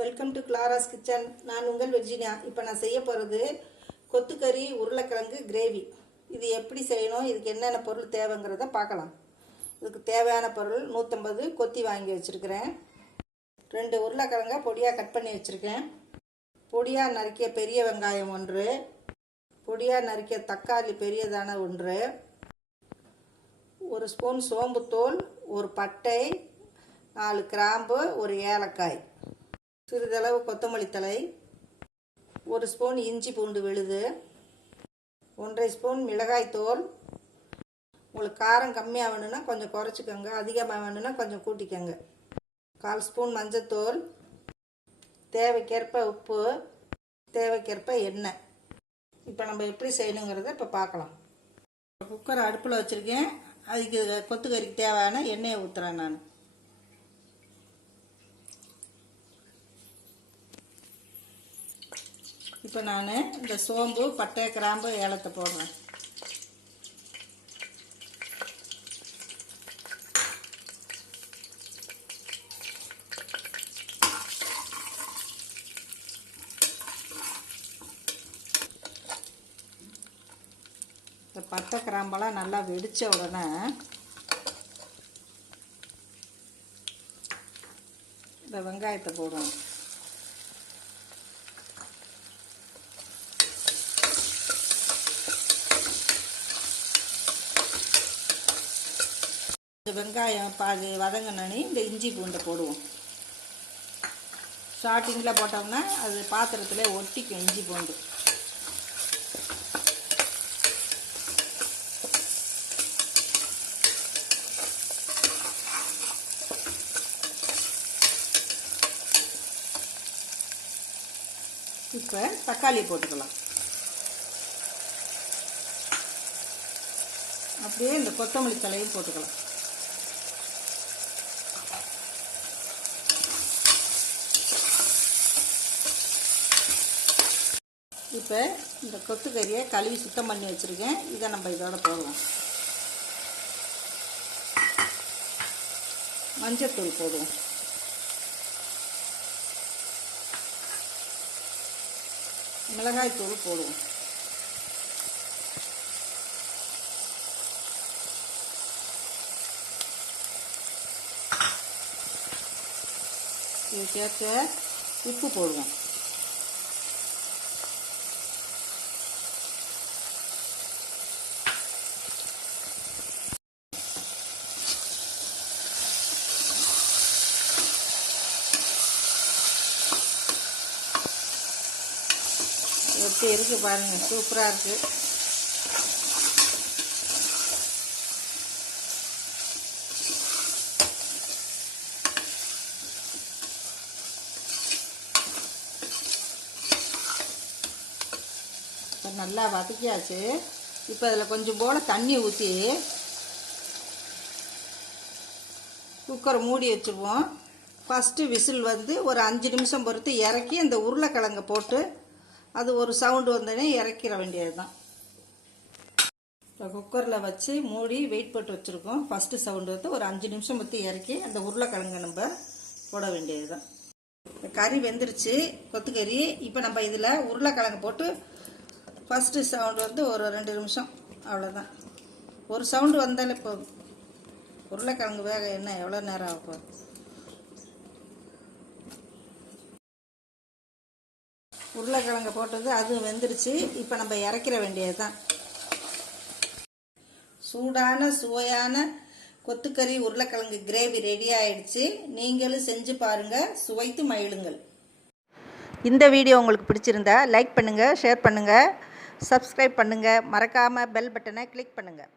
Welcome to Clara's kitchen. நான் உங்கள் Virginia. இப்போ நான் செய்ய போகிறது கொத்துக்கறி உருளைக்கிழங்கு கிரேவி. இது எப்படி செய்யணும், இதுக்கு என்னென்ன பொருள் தேவைங்கிறத பார்க்கலாம். இதுக்கு தேவையான பொருள் 150 கொத்தி வாங்கி வச்சுருக்கிறேன். 2 உருளைக்கிழங்கை பொடியாக கட் பண்ணி வச்சுருக்கேன். பொடியாக நறுக்கிய பெரிய வெங்காயம் 1, பொடியாக நறுக்கிய தக்காளி பெரியதான 1, 1 ஸ்பூன் சோம்புத்தூள், 1 பட்டை, 4 கிராம்பு, 1 ஏலக்காய், சிறிதளவு கொத்தமல்லி தழை, 1 ஸ்பூன் இஞ்சி பூண்டு விழுது, 1.5 ஸ்பூன் மிளகாய் தூள். உங்களுக்கு காரம் கம்மியாக வேணும்னா கொஞ்சம் குறைச்சிக்கோங்க, அதிகமாக வேணும்னா கொஞ்சம் கூட்டிக்கோங்க. 1/4 ஸ்பூன் மஞ்சத்தூள், தேவைக்கேற்ப உப்பு, தேவைக்கேற்ப எண்ணெய். இப்போ நம்ம எப்படி செய்யணுங்கிறத இப்போ பார்க்கலாம். குக்கரை அடுப்பில் வச்சுருக்கேன். அதுக்கு கொத்துக்கறிக்கு தேவையான எண்ணெயை ஊற்றுறேன். நான் இப்போ இந்த சோம்பு, பட்டை, கிராம்பு, ஏலத்தை போடுறேன். இந்த பட்டை கிராம்பெல்லாம் நல்லா வெடித்த உடனே இந்த வெங்காயத்தை போடுவோம். இந்த வெங்காயம் பாதி வதங்கினோடனே இந்த இஞ்சி பூண்டை போடுவோம். ஸ்டார்டிங்கில் போட்டோம்னா அது பாத்திரத்தில் ஒட்டிக்கும் இஞ்சி பூண்டு. இப்போ தக்காளி போட்டுக்கலாம். அப்படியே இந்த கொத்தமல்லி தழையும் போட்டுக்கலாம். இப்போ இந்த கொத்துக்கறியை கழுவி சுத்தம் பண்ணி வச்சுருக்கேன். இதை நம்ம இதோட போடுவோம். மஞ்சத்தூள் போடுவோம். மிளகாய் தூள் போடுவோம். இதுக்கேற்ற உப்பு போடுவோம். எப்படி இருக்குது பாருங்கள், சூப்பராக இருக்குது. இப்போ நல்லா வதக்கியாச்சு. இப்போ அதில் கொஞ்சம் போல் தண்ணி ஊற்றி குக்கரை மூடி வச்சுருவோம். ஃபஸ்ட்டு விசில் ஒரு 5 நிமிஷம் பொறுத்து இறக்கி அந்த உருளைக்கிழங்கை போட்டு அது ஒரு சவுண்டு வந்தோடனே இறக்கிற வேண்டியது தான். இப்போ குக்கரில் வச்சு மூடி வெயிட் போட்டு வச்சுருக்கோம். ஃபஸ்ட்டு சவுண்டு ஒரு 5 நிமிஷம் பற்றி இறக்கி அந்த உருளைக்கிழங்கை நம்ம போட வேண்டியது தான். கறி வெந்துருச்சு கொத்துக்கறி. இப்போ நம்ம இதில் உருளைக்கிழங்கு போட்டு ஃபஸ்ட்டு சவுண்டு ஒரு 2 நிமிஷம், அவ்வளோதான். ஒரு சவுண்டு வந்தாலே போதும். உருளைக்கிழங்கு வேக என்ன எவ்வளோ நேரம் ஆகும்? உருளைக்கிழங்கு போட்டது அது வெந்துருச்சு. இப்போ நம்ம இறக்கிற வேண்டியது தான். சூடான சுவையான கொத்துக்கறி உருளைக்கிழங்கு கிரேவி ரெடி ஆயிடுச்சு. நீங்களும் செஞ்சு பாருங்கள், சுவைத்து மகிழுங்கள். இந்த வீடியோ உங்களுக்கு பிடிச்சிருந்தா லைக் பண்ணுங்கள், ஷேர் பண்ணுங்கள், சப்ஸ்கிரைப் பண்ணுங்கள், மறக்காமல் பெல் பட்டனை கிளிக் பண்ணுங்கள்.